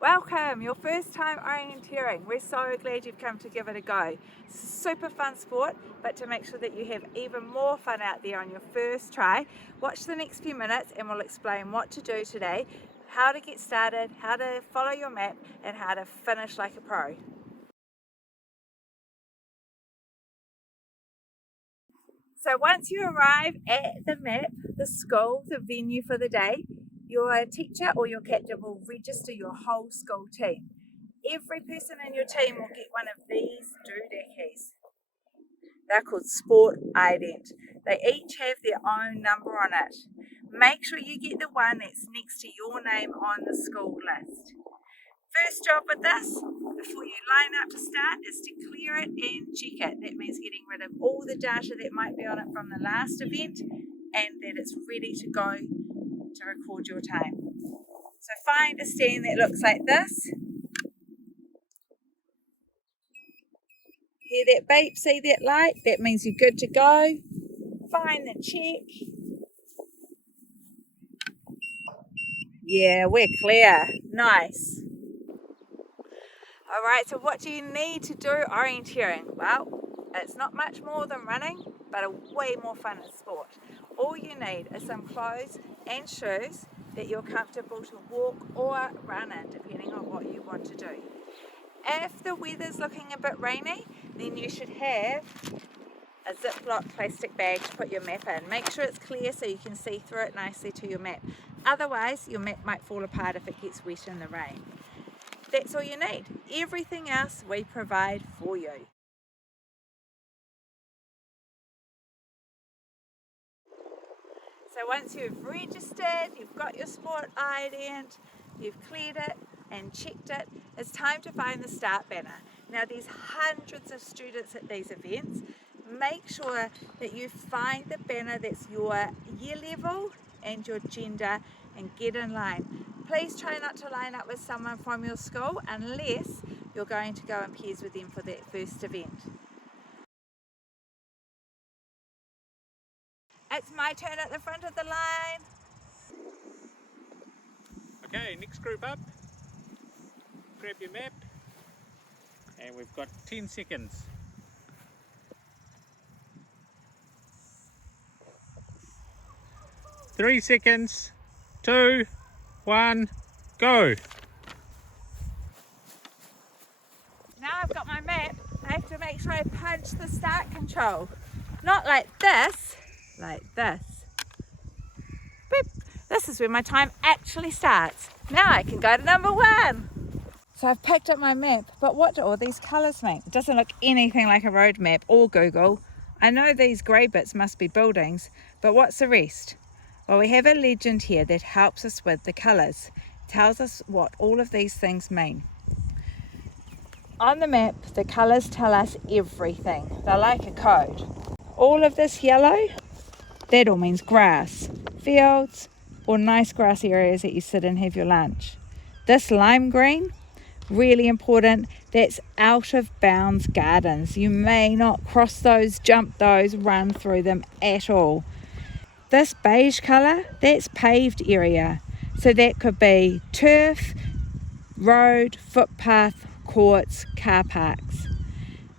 Welcome, your first time orienteering. We're so glad you've come to give it a go. It's a super fun sport, but to make sure that you have even more fun out there on your first try, watch the next few minutes and we'll explain what to do today, how to get started, how to follow your map, and how to finish like a pro. So once you arrive at the map, the school, the venue for the day, your teacher or your captain will register your whole school team. Every person in your team will get one of these doohickeys. They're called Sport Ident. They each have their own number on it. Make sure you get the one that's next to your name on the school list. First job with this, before you line up to start, is to clear it and check it. That means getting rid of all the data that might be on it from the last event and that it's ready to go to record your time. So find a stand that looks like this. Hear that beep, see that light? That means you're good to go. Find the check. Yeah, we're clear. Nice. Alright, so what do you need to do orienteering? Well, it's not much more than running, but a way more fun sport. All you need is some clothes and shoes that you're comfortable to walk or run in, depending on what you want to do. If the weather's looking a bit rainy, then you should have a Ziploc plastic bag to put your map in. Make sure it's clear so you can see through it nicely to your map. Otherwise, your map might fall apart if it gets wet in the rain. That's all you need. Everything else we provide for you. So once you've registered, you've got your sport ident, you've cleared it and checked it, it's time to find the start banner. Now there's hundreds of students at these events. Make sure that you find the banner that's your year level and your gender and get in line. Please try not to line up with someone from your school unless you're going to go in pairs with them for that first event. It's my turn at the front of the line. Okay, next group up. Grab your map. And we've got 10 seconds. 3 seconds. 2, 1, go. Now I've got my map, I have to make sure I punch the start control. Not like this, like this. Boop. This is where my time actually starts. Now I can go to number 1. So I've picked up my map, but what do all these colours mean? It doesn't look anything like a road map or Google. I know these grey bits must be buildings, but what's the rest? Well, we have a legend here that helps us with the colours. It tells us what all of these things mean. On the map, the colours tell us everything. They're like a code. All of this yellow, that all means grass, fields, or nice grass areas that you sit and have your lunch. This lime green, really important, that's out of bounds gardens. You may not cross those, jump those, run through them at all. This beige colour, that's paved area. So that could be turf, road, footpath, courts, car parks.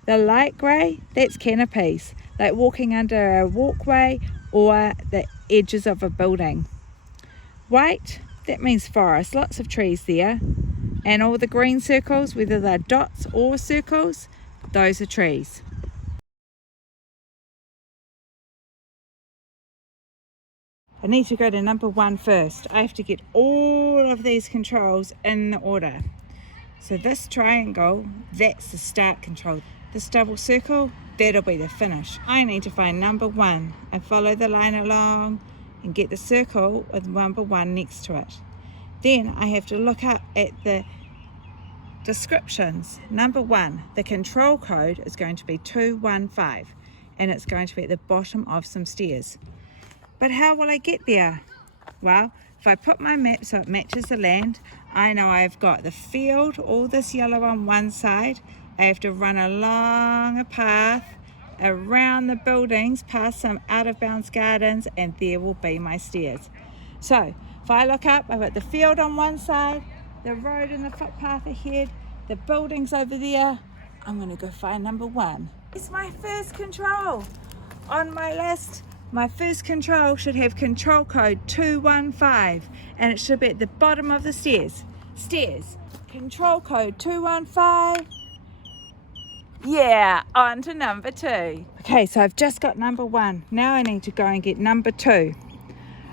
The light grey, that's canopies, like walking under a walkway or the edges of a building. White, that means forest, lots of trees there. And all the green circles, whether they're dots or circles, those are trees. I need to go to number 1 first. I have to get all of these controls in order. So this triangle, that's the start control. This double circle, that'll be the finish. I need to find number 1 and follow the line along and get the circle with number 1 next to it. Then I have to look up at the descriptions. Number 1, the control code is going to be 215 and it's going to be at the bottom of some stairs. But how will I get there? Well, if I put my map so it matches the land, I know I've got the field, all this yellow on one side. I have to run along a path, around the buildings, past some out of bounds gardens, and there will be my stairs. So if I look up, I've got the field on one side, the road and the footpath ahead, the buildings over there. I'm going to go find number 1. It's my first control on my list. My first control should have control code 215 and it should be at the bottom of the stairs. Control code 215. Yeah, on to number 2. Okay, so I've just got number 1. Now I need to go and get number 2.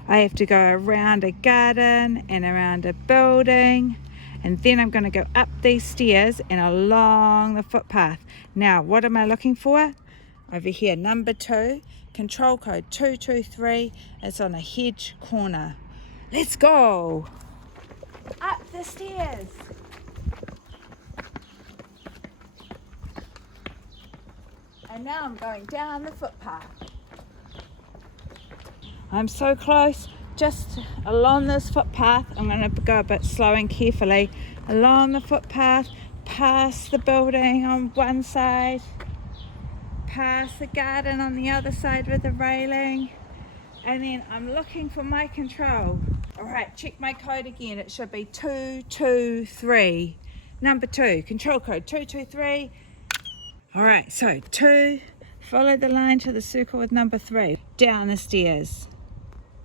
I have to go around a garden and around a building, and then I'm going to go up these stairs and along the footpath. Now, what am I looking for? Over here, number 2, control code 223. It's on a hedge corner. Let's go. Up the stairs. And now I'm going down the footpath. I'm so close, just along this footpath. I'm going to go a bit slow and carefully along the footpath, past the building on one side, past the garden on the other side with the railing, and then I'm looking for my control. Alright, check my code again. It should be 223. Number 2, control code 223. Alright, so 2, follow the line to the circle with number 3, down the stairs,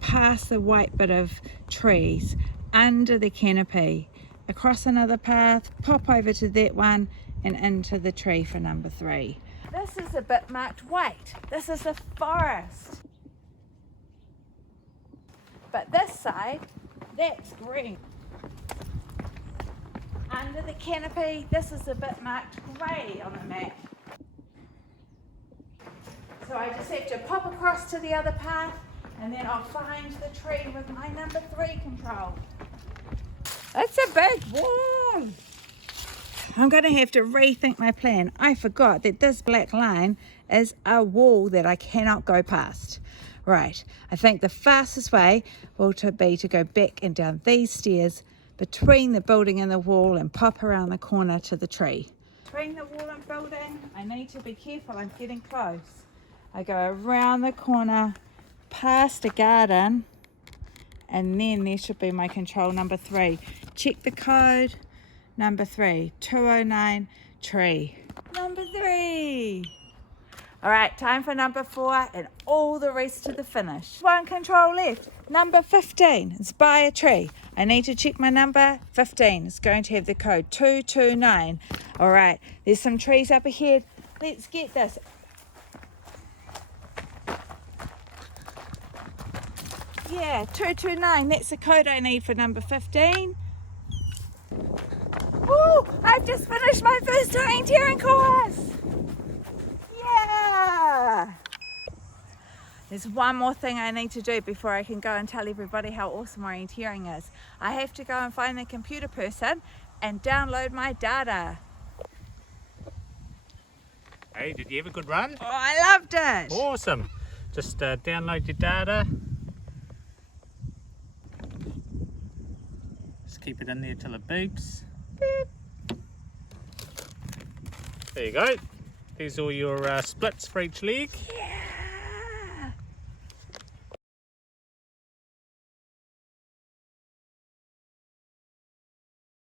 past the white bit of trees, under the canopy, across another path, pop over to that one and into the tree for number 3. This is a bit marked white. This is a forest. But this side, that's green. Under the canopy, this is a bit marked grey on the map. So I just have to pop across to the other path and then I'll find the tree with my number 3 control. It's a big wall. I'm going to have to rethink my plan. I forgot that this black line is a wall that I cannot go past. Right, I think the fastest way will be to go back and down these stairs between the building and the wall and pop around the corner to the tree. Between the wall and building, I need to be careful. I'm getting close. I go around the corner, past a garden, and then there should be my control number 3. Check the code, number 3, 209 tree. Number 3. All right, time for number 4 and all the rest to the finish. 1 control left, number 15, it's by a tree. I need to check my number 15. It's going to have the code 229. All right, there's some trees up ahead. Let's get this. Yeah, 229, that's the code I need for number 15. Woo, I've just finished my first orienteering course. Yeah. There's one more thing I need to do before I can go and tell everybody how awesome orienteering is. I have to go and find the computer person and download my data. Hey, did you have a good run? Oh, I loved it. Awesome. Just download your data. Just keep it in there till it beeps. Beep. There you go. There's all your splits for each leg. Yeah.